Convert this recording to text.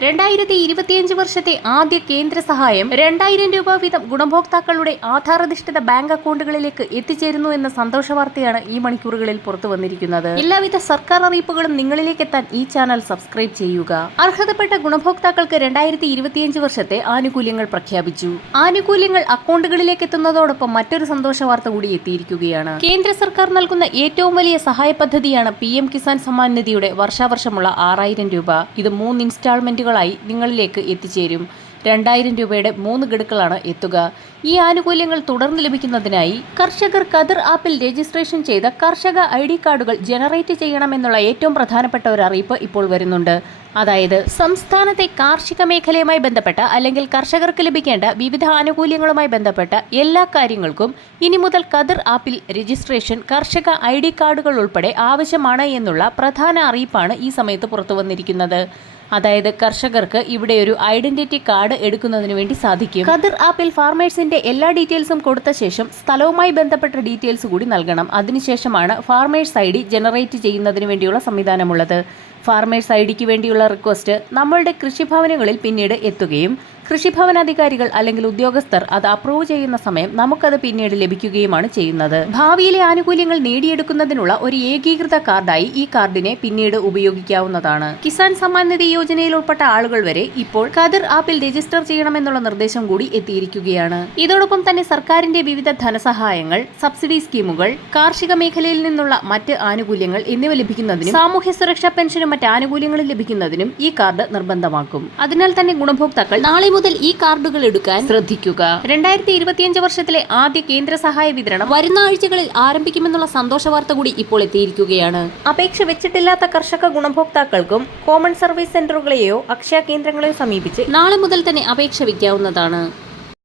2025 വർഷത്തെ ആദ്യ കേന്ദ്ര സഹായം 2000 രൂപ വീതം ഗുണഭോക്താക്കളുടെ ആധാരധിഷ്ഠിത ബാങ്ക് അക്കൗണ്ടുകളിലേക്ക് എത്തിച്ചേരുന്നു എന്ന സന്തോഷ വാർത്തയാണ് ഈ മണിക്കൂറുകളിൽ പുറത്തു വന്നിരിക്കുന്നത്. എല്ലാവിധ സർക്കാർ അറിയിപ്പുകളും നിങ്ങളിലേക്ക് എത്താൻ ഈ ചാനൽ സബ്സ്ക്രൈബ് ചെയ്യുക. അർഹതപ്പെട്ട ഗുണഭോക്താക്കൾക്ക് 2025 വർഷത്തെ ആനുകൂല്യങ്ങൾ പ്രഖ്യാപിച്ചു. ആനുകൂല്യങ്ങൾ അക്കൗണ്ടുകളിലേക്ക് എത്തുന്നതോടൊപ്പം മറ്റൊരു സന്തോഷ വാർത്ത കൂടി എത്തിയിരിക്കുകയാണ്. കേന്ദ്ര സർക്കാർ നൽകുന്ന ഏറ്റവും വലിയ സഹായ പദ്ധതിയാണ് PM കിസാൻ സമ്മാൻ നിധിയുടെ വർഷാവർഷമുള്ള 6000 രൂപ. ഇത് 3 ഇൻസ്റ്റാൾമെന്റ് നിങ്ങളിലേക്ക് എത്തിച്ചേരും. 2000 രൂപയുടെ 3 ഗഡുക്കളാണ് എത്തുക. ഈ ആനുകൂല്യങ്ങൾ തുടർന്ന് ലഭിക്കുന്നതിനായി കർഷകർ ഖദർ ആപ്പിൽ രജിസ്ട്രേഷൻ ചെയ്ത കർഷക ID കാർഡുകൾ ജനറേറ്റ് ചെയ്യണമെന്നുള്ള ഏറ്റവും പ്രധാനപ്പെട്ട ഒരു അറിയിപ്പ് ഇപ്പോൾ വരുന്നുണ്ട്. അതായത് സംസ്ഥാനത്തെ കാർഷിക മേഖലയുമായി ബന്ധപ്പെട്ട അല്ലെങ്കിൽ കർഷകർക്ക് ലഭിക്കേണ്ട വിവിധ ആനുകൂല്യങ്ങളുമായി ബന്ധപ്പെട്ട എല്ലാ കാര്യങ്ങൾക്കും ഇനി മുതൽ ഖദർ ആപ്പിൽ രജിസ്ട്രേഷൻ കർഷക ID കാർഡുകൾ ഉൾപ്പെടെ ആവശ്യമാണ് എന്നുള്ള പ്രധാന അറിയിപ്പാണ് ഈ സമയത്ത് പുറത്തു വന്നിരിക്കുന്നത്. അതായത് കർഷകർക്ക് ഇവിടെ ഒരു ഐഡന്റിറ്റി കാർഡ് എടുക്കുന്നതിന് വേണ്ടി സാധിക്കും. ഖദർ ആപ്പിൽ ഫാർമേഴ്സിന്റെ എല്ലാ ഡീറ്റെയിൽസും കൊടുത്ത ശേഷം സ്ഥലവുമായി ബന്ധപ്പെട്ട ഡീറ്റെയിൽസ് കൂടി നൽകണം. അതിനുശേഷമാണ് ഫാർമേഴ്സ് ID ജനറേറ്റ് ചെയ്യുന്നതിന് വേണ്ടിയുള്ള സംവിധാനമുള്ളത്. ഫാർമേഴ്സ് IDക്ക് വേണ്ടിയുള്ള റിക്വസ്റ്റ് നമ്മളുടെ കൃഷിഭവനുകളിൽ പിന്നീട് എത്തുകയും കൃഷിഭവൻ അധികാരികൾ അല്ലെങ്കിൽ ഉദ്യോഗസ്ഥർ അത് അപ്രൂവ് ചെയ്യുന്ന സമയം നമുക്കത് പിന്നീട് ലഭിക്കുകയുമാണ് ചെയ്യുന്നത്. ഭാവിയിലെ ആനുകൂല്യങ്ങൾ നേടിയെടുക്കുന്നതിനുള്ള ഒരു ഏകീകൃത കാർഡായി ഈ കാർഡിനെ പിന്നീട് ഉപയോഗിക്കാവുന്നതാണ്. കിസാൻ സമ്മാൻ നിധി യോജനയിൽ ഉൾപ്പെട്ട ആളുകൾ വരെ ഇപ്പോൾ ഖദർ ആപ്പിൽ രജിസ്റ്റർ ചെയ്യണമെന്നുള്ള നിർദ്ദേശം കൂടി എത്തിയിരിക്കുകയാണ്. ഇതോടൊപ്പം തന്നെ സർക്കാരിന്റെ വിവിധ ധനസഹായങ്ങൾ, സബ്സിഡി സ്കീമുകൾ, കാർഷിക മേഖലയിൽ നിന്നുള്ള മറ്റ് ആനുകൂല്യങ്ങൾ എന്നിവ ലഭിക്കുന്നതിനും സാമൂഹ്യ സുരക്ഷാ പെൻഷനും മറ്റ് ആനുകൂല്യങ്ങളും ലഭിക്കുന്നതിനും ഈ കാർഡ് നിർബന്ധമാക്കും. അതിനാൽ തന്നെ ഗുണഭോക്താക്കൾ നാളെ മുതൽ ഈ കാർഡുകൾ എടുക്കാൻ ശ്രദ്ധിക്കുക. 2025 വർഷത്തിലെ ആദ്യ കേന്ദ്ര സഹായ വിതരണം വരുന്ന ആഴ്ചകളിൽ ആരംഭിക്കുമെന്നുള്ള സന്തോഷ വാർത്ത കൂടി ഇപ്പോൾ എത്തിയിരിക്കുകയാണ്. അപേക്ഷ വെച്ചിട്ടില്ലാത്ത കർഷക ഗുണഭോക്താക്കൾക്കും കോമൺ സർവീസ് സെന്ററുകളെയോ അക്ഷയ കേന്ദ്രങ്ങളെയോ സമീപിച്ച് നാളെ മുതൽ തന്നെ അപേക്ഷ വയ്ക്കാവുന്നതാണ്.